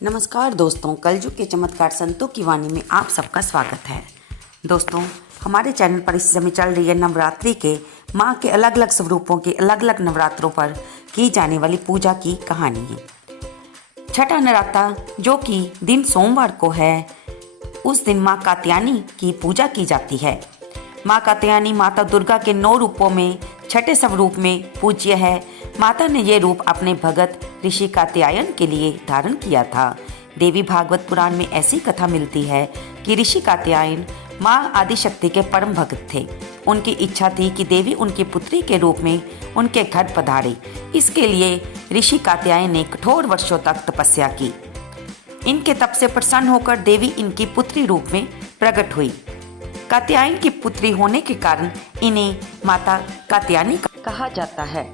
नमस्कार दोस्तों, कलयुग के चमत्कार संतों की वाणी में आप सबका स्वागत है। दोस्तों, हमारे चैनल पर इस समय चल रही है नवरात्रि के माँ के अलग अलग स्वरूपों के अलग अलग नवरात्रों पर की जाने वाली पूजा की कहानी है। छठा नवरात्र जो कि दिन सोमवार को है, उस दिन माँ कात्यायनी की पूजा की जाती है। माँ कात्यायनी माता दुर्गा के 9 रूपों में छठे स्वरूप में पूज्य है। माता ने ये रूप अपने भगत ऋषि कात्यायन के लिए धारण किया था। देवी भागवत पुराण में ऐसी कथा मिलती है कि ऋषि कात्यायन माँ आदिशक्ति के परम भक्त थे। उनकी इच्छा थी कि देवी उनकी पुत्री के रूप में उनके घर पधारे। इसके लिए ऋषि कात्यायन ने कठोर वर्षों तक तपस्या की। इनके तप से प्रसन्न होकर देवी इनकी पुत्री रूप में प्रकट हुई। कात्यायन की पुत्री होने के कारण इन्हें माता कात्यायनी कहा जाता है।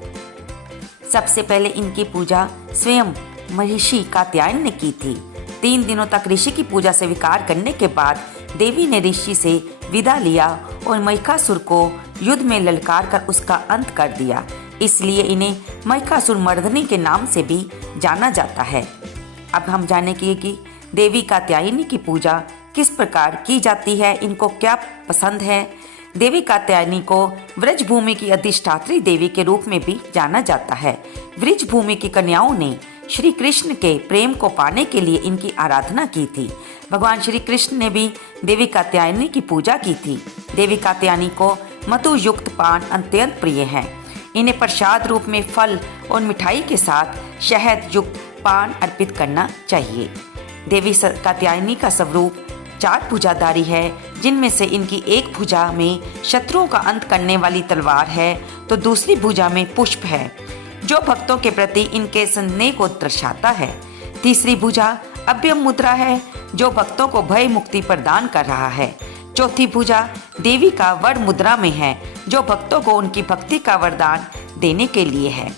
सबसे पहले इनकी पूजा स्वयं महर्षि कात्यायन ने की थी। 3 दिनों तक ऋषि की पूजा स्वीकार करने के बाद देवी ने ऋषि से विदा लिया और महिषासुर को युद्ध में ललकार कर उसका अंत कर दिया। इसलिए इन्हें महिषासुर मर्दनी के नाम से भी जाना जाता है। अब हम जानेंगे कि देवी कात्यायनी की पूजा किस प्रकार की जाती है, इनको क्या पसंद है। देवी कात्यायनी को व्रजभूमि की अधिष्ठात्री देवी के रूप में भी जाना जाता है। व्रजभूमि की कन्याओं ने श्री कृष्ण के प्रेम को पाने के लिए इनकी आराधना की थी। भगवान श्री कृष्ण ने भी देवी कात्यायनी की पूजा की थी। देवी कात्यायनी को मधु युक्त पान अत्यंत प्रिय है। इन्हें प्रसाद रूप में फल और मिठाई के साथ शहद युक्त पान अर्पित करना चाहिए। देवी कात्यायनी का स्वरूप 4 भुजाधारी है, जिनमें से इनकी एक भुजा में शत्रुओं का अंत करने वाली तलवार है तो दूसरी भुजा में पुष्प है, जो भक्तों के प्रति इनके स्नेह को दर्शाता है। तीसरी भुजा अभय मुद्रा है, जो भक्तों को भय मुक्ति प्रदान कर रहा है। चौथी भुजा देवी का वर मुद्रा में है, जो भक्तों को उनकी भक्ति का वरदान देने के लिए है।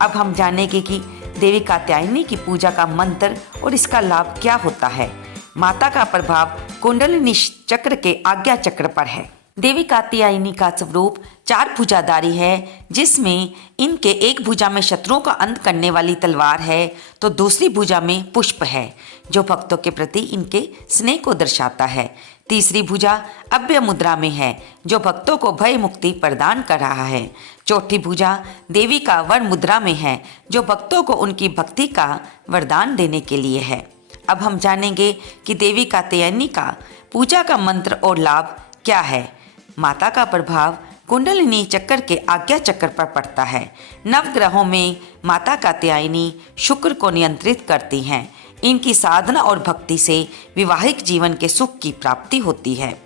अब हम जानेंगे कि देवी कात्यायनी की पूजा का मंत्र और इसका लाभ क्या होता है। माता का प्रभाव कुंडलिनी चक्र के आज्ञा चक्र पर है। देवी कात्यायनी का स्वरूप 4 भुजाधारी है, जिसमें इनके एक भुजा में शत्रुओं का अंत करने वाली तलवार है तो दूसरी भुजा में पुष्प है, जो भक्तों के प्रति इनके स्नेह को दर्शाता है। तीसरी भुजा अभय मुद्रा में है, जो भक्तों को भय मुक्ति प्रदान कर रहा है। चौथी भुजा देवी का वर मुद्रा में है, जो भक्तों को उनकी भक्ति का वरदान देने के लिए है। अब हम जानेंगे कि देवी कात्यायनी का पूजा का मंत्र और लाभ क्या है। माता का प्रभाव कुंडलिनी चक्र के आज्ञा चक्र पर पड़ता है। नवग्रहों में माता कात्यायनी शुक्र को नियंत्रित करती हैं। इनकी साधना और भक्ति से विवाहिक जीवन के सुख की प्राप्ति होती है।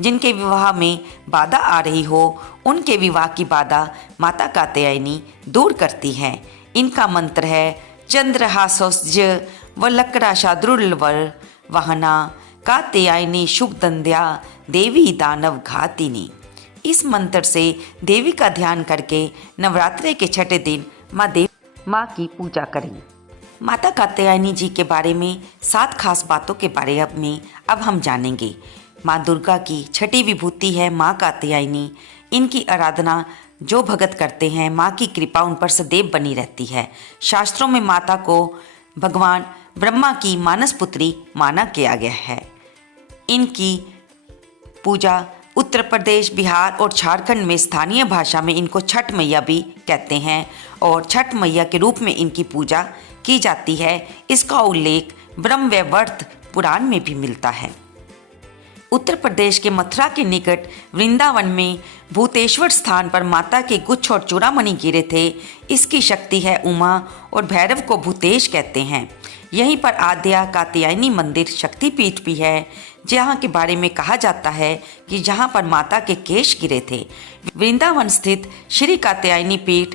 जिनके विवाह में बाधा आ रही हो, उनके विवाह की बाधा माता कात्यायनी दूर करती हैं। इनका मंत्र है चंद्रहासोज वलक्राशाद्रुलवर वहना कात्यायनी शुभदंध्या देवी दानव घातिनी। इस मंत्र से देवी का ध्यान करके नवरात्रि के छठे दिन माँ की पूजा करें। माता कात्यायनी जी के बारे में 7 खास बातों के बारे में अब हम जानेंगे। माँ दुर्गा की छठी विभूति है माँ कात्यायनी। इनकी आराधना जो भगत करते हैं, माँ की कृपा उन पर सदैव बनी रहती है। शास्त्रों में माता को भगवान ब्रह्मा की मानस पुत्री माना गया गया है। इनकी पूजा उत्तर प्रदेश, बिहार और झारखंड में स्थानीय भाषा में इनको छठ मैया भी कहते हैं और छठ मैया के रूप में इनकी पूजा की जाती है। इसका उल्लेख ब्रह्मवैवर्त पुराण में भी मिलता है। उत्तर प्रदेश के मथुरा के निकट वृंदावन में भूतेश्वर स्थान पर माता के गुच्छ और चूड़ामणि गिरे थे। इसकी शक्ति है उमा और भैरव को भूतेश कहते हैं। यहीं पर आद्या कात्यायनी मंदिर शक्तिपीठ भी है, जहाँ के बारे में कहा जाता है कि जहाँ पर माता के केश गिरे थे। वृंदावन स्थित श्री कात्यायनी पीठ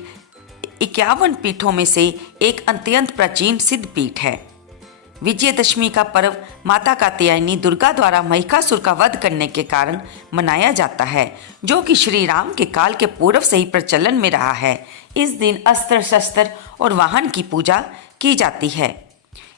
51 पीठों में से एक अत्यंत प्राचीन सिद्ध पीठ है। विजयदशमी का पर्व माता कात्यायनी दुर्गा द्वारा महिषासुर का वध करने के कारण मनाया जाता है, जो कि श्री राम के काल के पूर्व से ही प्रचलन में रहा है। इस दिन अस्त्र शस्त्र और वाहन की पूजा की जाती है।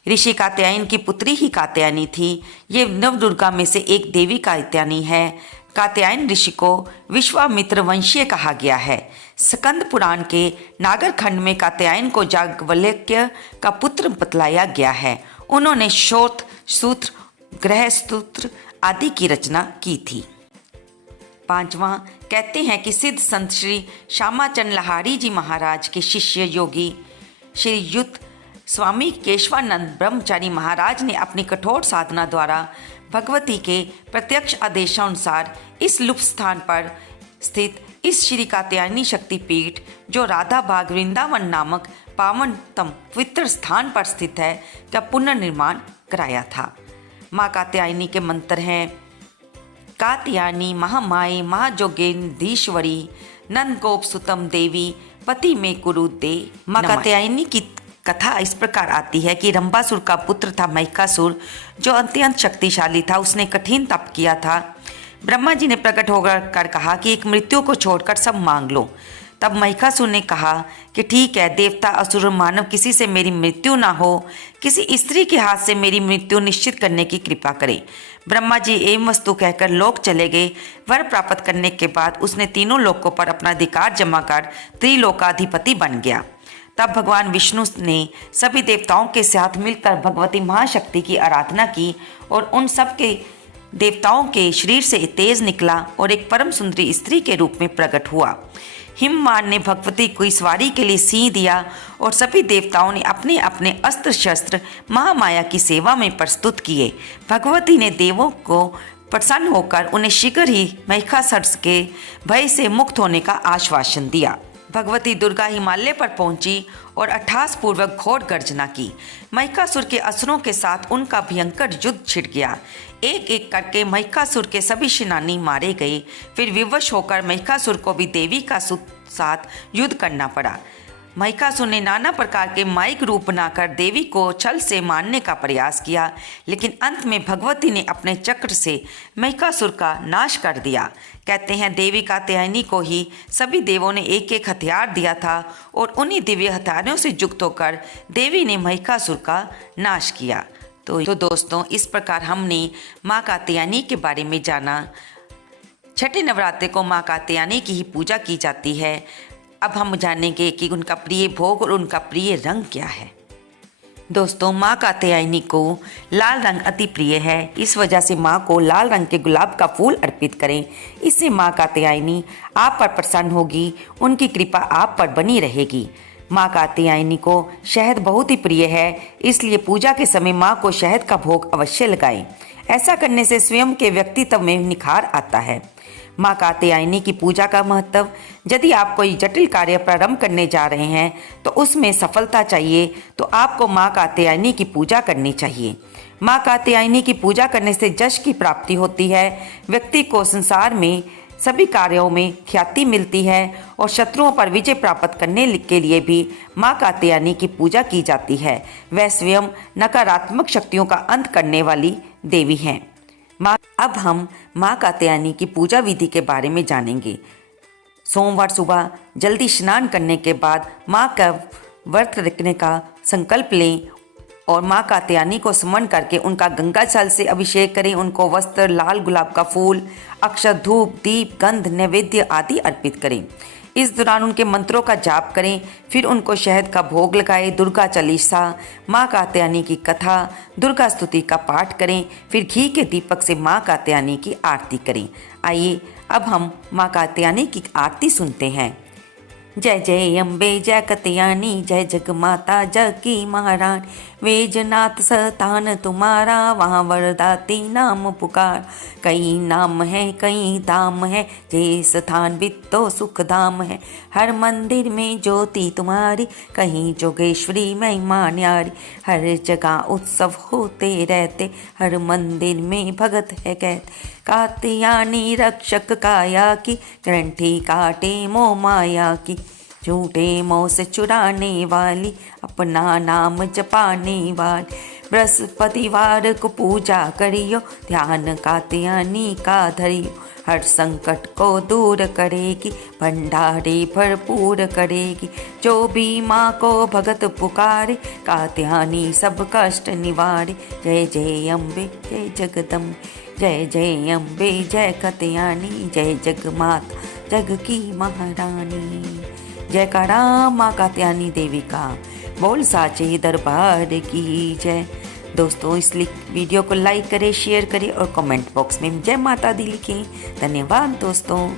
ऋषि कात्यायन की पुत्री ही कात्यायनी थी। ये नव दुर्गा में से एक देवी कात्यायनी है। कात्यायन ऋषि को विश्वामित्र वंशीय कहा गया है। स्कंद पुराण के नागर खंड में कात्यायन को याज्ञवल्क्य का पुत्र बतलाया गया है उन्होंने शोथ सूत्र, ग्रह सूत्र आदि की रचना की थी। पांचवा, कहते हैं कि सिद्ध संत श्री श्यामाचंद लहारी जी महाराज के शिष्य योगी श्रीयुत स्वामी केशवानंद ब्रह्मचारी महाराज ने अपनी कठोर साधना द्वारा भगवती के प्रत्यक्ष आदेशानुसार इस लुप्त स्थान पर स्थित इस श्री कात्यायनी शक्तिपीठ, जो राधा बाग वृंदावन नामक पावनतम पवित्र स्थान पर स्थित है, का पुनर्निर्माण कराया था। माँ कात्यायनी के मंत्र हैं: कात्यायनी महामाये महाजोगेन्दीश्वरी नंद गोप सुतम देवी पति में कुरु दे। माँ कात्यायनी की कथा इस प्रकार आती है कि रंभासुर का पुत्र था महिषासुर, जो अत्यंत शक्तिशाली था। उसने कठिन तप किया था। ब्रह्मा जी ने प्रकट होकर कहा कि एक मृत्यु को छोड़कर सब मांग लो। तब महिषासुर ने कहा कि ठीक है, देवता असुर मानव किसी से मेरी मृत्यु ना हो, किसी स्त्री के हाथ से मेरी मृत्यु निश्चित करने की कृपा करें। ब्रह्मा जी एवं वस्तु कहकर लोक चले गए। वर प्राप्त करने के बाद उसने तीनों लोकों पर अपना अधिकार जमा कर त्रिलोकाधिपति बन गया। तब भगवान विष्णु ने सभी देवताओं के साथ मिलकर भगवती महाशक्ति की आराधना की और उन सब के देवताओं के शरीर से तेज निकला और एक परम सुंदरी स्त्री के रूप में प्रकट हुआ। हिमवान ने भगवती को सवारी के लिए सिंह दिया और सभी देवताओं ने अपने अपने अस्त्र शस्त्र महामाया की सेवा में प्रस्तुत किए। भगवती ने देवों को प्रसन्न होकर उन्हें शीघ्र ही महिषासुर के भय से मुक्त होने का आश्वासन दिया। भगवती दुर्गा हिमालय पर पहुंची और अट्टहास पूर्वक घोर गर्जना की। महिषासुर के असुरों के साथ उनका भयंकर युद्ध छिड़ गया। एक एक करके महिषासुर के सभी सेनानी मारे गए। फिर विवश होकर महिषासुर को भी देवी का साथ युद्ध करना पड़ा। महिषासुर ने नाना प्रकार के माइक रूप बनाकर देवी को छल से मारने का प्रयास किया, लेकिन अंत में भगवती ने अपने चक्र से महिषासुर का नाश कर दिया। कहते हैं देवी कात्यायनी को ही सभी देवों ने एक एक हथियार दिया था और उन्हीं दिव्य हथियारों से युक्त होकर देवी ने महिषासुर का नाश किया। तो दोस्तों, इस प्रकार हमने माँ कात्यायनी के बारे में जाना। छठे नवरात्रे को माँ कात्यायनी की ही पूजा की जाती है। अब हम जानेंगे कि उनका प्रिय भोग और उनका प्रिय रंग क्या है। दोस्तों, माँ कात्यायनी को लाल रंग अति प्रिय है। इस वजह से माँ को लाल रंग के गुलाब का फूल अर्पित करें। इससे माँ कात्यायनी आप पर प्रसन्न होगी, उनकी कृपा आप पर बनी रहेगी। माँ कात्यायनी को शहद बहुत ही प्रिय है, इसलिए पूजा के समय माँ को शहद का भोग अवश्य लगाएं। ऐसा करने से स्वयं के व्यक्तित्व में निखार आता है। माँ कात्यायनी की पूजा का महत्व: यदि आप कोई जटिल कार्य प्रारंभ करने जा रहे हैं तो उसमें सफलता चाहिए तो आपको माँ कात्यायनी की पूजा करनी चाहिए। माँ कात्यायनी की पूजा करने से यश की प्राप्ति होती है। व्यक्ति को संसार में सभी कार्यों में ख्याति मिलती है और शत्रुओं पर विजय प्राप्त करने के लिए भी माँ कात्यायनी की पूजा की जाती है। वह स्वयं नकारात्मक शक्तियों का अंत करने वाली देवी हैं। अब हम माँ कात्यायनी की पूजा विधि के बारे में जानेंगे। सोमवार सुबह जल्दी स्नान करने के बाद माँ का व्रत रखने का संकल्प लें और माँ कात्यायनी को स्मरण करके उनका गंगा जल से अभिषेक करें। उनको वस्त्र, लाल गुलाब का फूल, अक्षत, धूप, दीप, गंध, नैवेद्य आदि अर्पित करें। इस दौरान उनके मंत्रों का जाप करें। फिर उनको शहद का भोग लगाएं। दुर्गा चालीसा, माँ कात्यायनी की कथा, दुर्गा स्तुति का पाठ करें। फिर घी के दीपक से माँ कात्यायनी की आरती करें। आइए अब हम माँ कात्यायनी की आरती सुनते हैं। जय जय अम्बे जय कात्यायनी, जय जग माता जग की महारानी, वेजनाथ स्थान तुम्हारा, वहाँ वरदाती नाम पुकार। कई नाम है कई धाम है, जे स्थान बितो सुख धाम है। हर मंदिर में ज्योति तुम्हारी, कहीं जोगेश्वरी महिमा न्यारी। हर जगह उत्सव होते रहते, हर मंदिर में भगत है कहते। कात्यायनी रक्षक काया की, ग्रंथि काटे मोह माया की। झूठे मोह से चुराने वाली, अपना नाम जपाने वाली। बृहस्पतिवार को पूजा करियो, ध्यान कात्यायनी का धरियो। हर संकट को दूर करेगी, भंडारे भरपूर करेगी। जो भी माँ को भगत पुकारे, कात्यायनी सब कष्ट निवारे। जय जय अम्बे जय जगदम्बे, जय जय अम्बे जय कात्यायनी, जय जग माता जग की महारानी। जयकारा माँ कात्यायनी देवी का, बोल साचे दरबार की जय। दोस्तों इस वीडियो को लाइक करें, शेयर करें और कमेंट बॉक्स में जय माता दी लिखें। धन्यवाद दोस्तों।